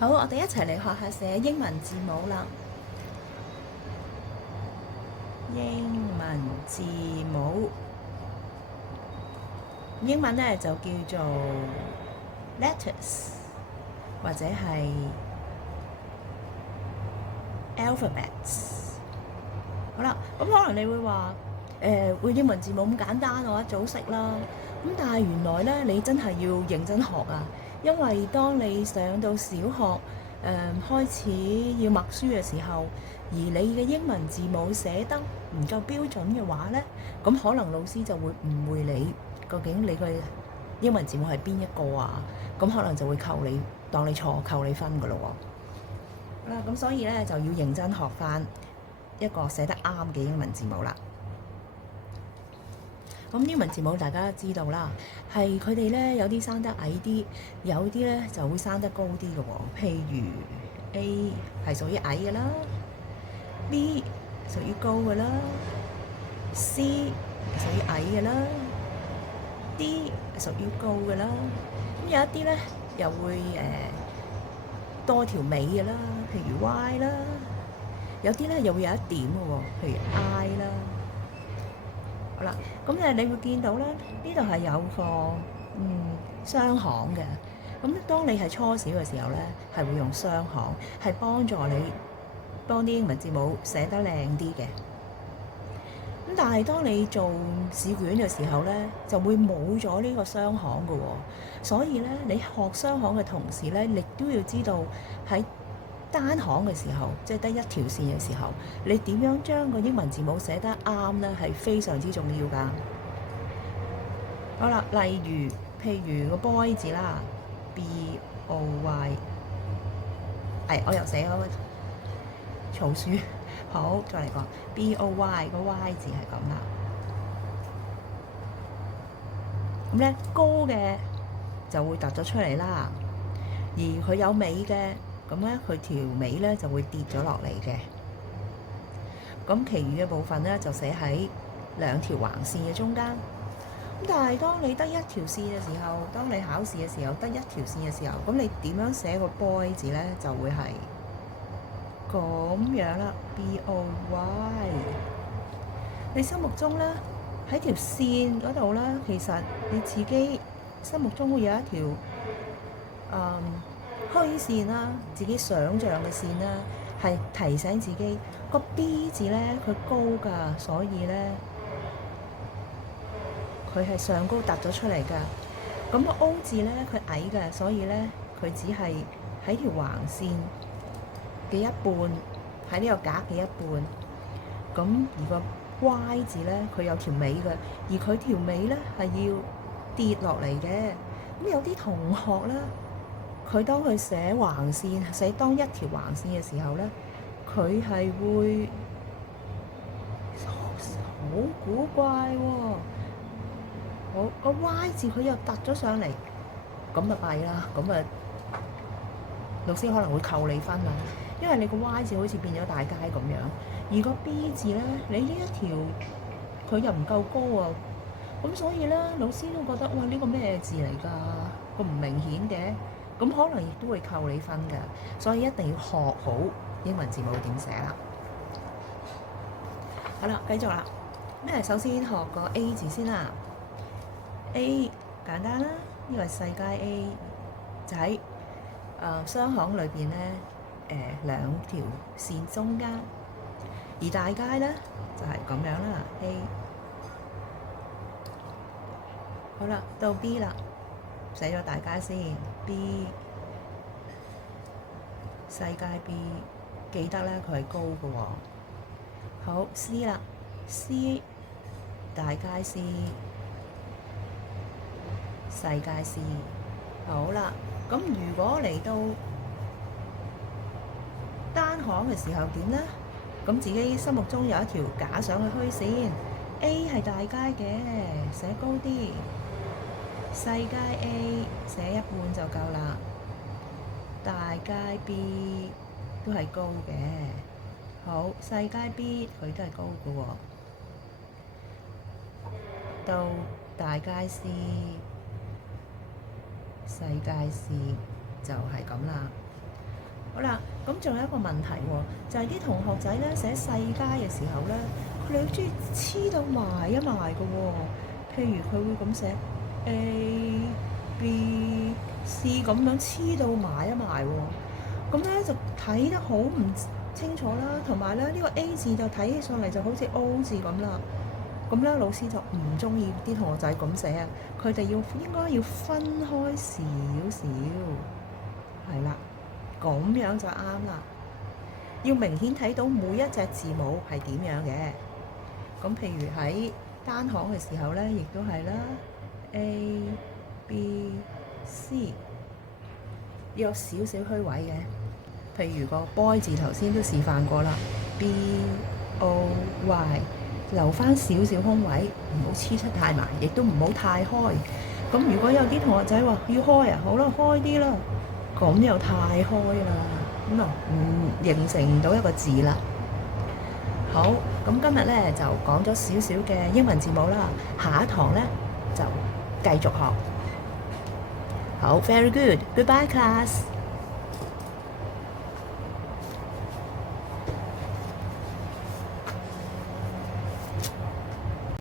好，我哋一齊嚟學下寫英文字母啦。英文字母，英文呢就叫做 letters 或者係 alphabets。好啦，咁可能你會話英文字母咁簡單，我一早識啦。咁但係原來呢，你真係要認真學啊，因為當你上到小學開始要默書嘅時候，而你嘅英文字母寫得唔夠標準嘅話呢，咁可能老師就會誤會你究竟你嘅英文字母係邊一個啊？咁可能就會當你錯，扣你分㗎咯喎。咁所以呢，就要認真學返一個寫得啱嘅英文字母啦。咁英文字母大家都知道啦，係佢哋咧有啲生得矮啲，有啲咧就會生得高啲嘅喎。譬如 A 係屬於矮嘅啦，B 屬於高嘅啦，C 屬於矮嘅啦，D 屬於高嘅啦。咁有一啲咧又會多條尾嘅啦，譬如 Y 啦。有啲咧又會有一點嘅喎，譬如 I 啦。好啦，咁你會見到咧，呢度係有個雙行嘅。咁當你係初小嘅時候咧，係會用雙行，係幫助你幫啲英文字母寫得靚啲嘅。咁但係當你做試卷嘅時候咧，就會冇咗呢個雙行嘅喎。所以咧，你學雙行嘅同時咧，你都要知道喺單行嘅時候，即係得一條線嘅時候，你點樣將個英文字母寫得啱呢？係非常之重要㗎。好啦，例如譬如個 boy 字啦，B-O-Y，我又寫咗個草書。好，再嚟講 B-O-Y，個 Y 字係咁啦。咁咧高嘅就會突咗出嚟啦，而佢有尾嘅。咁咧，佢條尾咧就會跌咗落嚟嘅。咁，其餘嘅部分咧就寫喺兩條橫線嘅中間。咁但係當你得一條線嘅時候，當你考試嘅時候得一條線嘅時候，咁你點樣寫個 boy 字咧？就會係咁樣啦 ，B-O-Y。你心目中咧喺條線嗰度咧，其實你自己心目中會有一條虛線啦，自己想像嘅線啦，係提醒自己個 B 字咧，佢高㗎，所以咧佢係上高突咗出嚟㗎。咁個 O 字咧，佢矮㗎，所以咧佢只係喺條橫線嘅一半，喺呢個格嘅一半。咁而個 Y 字咧，佢有條尾㗎，而佢條尾咧係要跌落嚟嘅。咁有啲同學咧，佢當佢寫橫線，寫當一條橫線嘅時候咧，佢係會好古怪喎。好，個 Y 字佢又突咗上嚟，咁就弊啦。咁啊，老師可能會扣你分啦，因為你個 Y 字好似變咗大街咁樣，而個 B 字咧，你呢一條佢又唔夠高啊。咁所以咧，老師都覺得哇，呢個咩字嚟㗎？咁唔明顯嘅。咁可能亦都會扣你分㗎，所以一定要學好英文字母點寫啦。好啦，繼續啦。首先學個 A 字先啦。A 簡單啦，呢個係細楷 A，就喺雙行裏邊咧，兩條線中間，而大楷咧就係咁樣啦。A 好啦，到 B 啦。寫咗大楷先 ，B 細楷 B， 記得咧佢係高嘅喎。好 C 啦 ，C 大楷 C， 細楷 C。好啦，咁如果嚟到單行嘅時候點咧？咁自己心目中有一條假想嘅虛線 ，A 係大楷嘅，寫高啲。細楷 A 寫一半就夠啦，大楷 B 都係高嘅。好，細楷 B 佢都係高嘅喎。到大楷 C、細楷 C 就係咁啦。好啦，咁仲有一個問題喎，就係啲同學仔咧寫細楷嘅時候咧，佢哋好中意黐到埋一埋嘅喎。譬如佢會咁寫 A B C 咁樣黐到埋一埋喎，咁咧就睇得好唔清楚啦。同埋咧呢個 A 字就睇起上嚟就好似 O 字咁啦。咁咧老師就唔中意啲同學仔咁寫啊，佢哋應該要分開少少，係啦。咁樣就啱啦，要明顯睇到每一隻字母係點樣嘅。咁譬如喺單行嘅時候咧，亦都係啦 ，A、B、C 要有少少虛位嘅。譬如個 boy 字頭先都示範過啦，B、O、Y 留翻少少空位，唔好黐出太埋，亦都唔好太開。咁如果有啲同學仔話要開啊，好啦，開啲啦。咁又太開啦，咁啊形成唔到一個字啦。好，咁今日咧就講咗少少嘅英文字母啦，下一堂咧就繼續學。好，very good，goodbye class。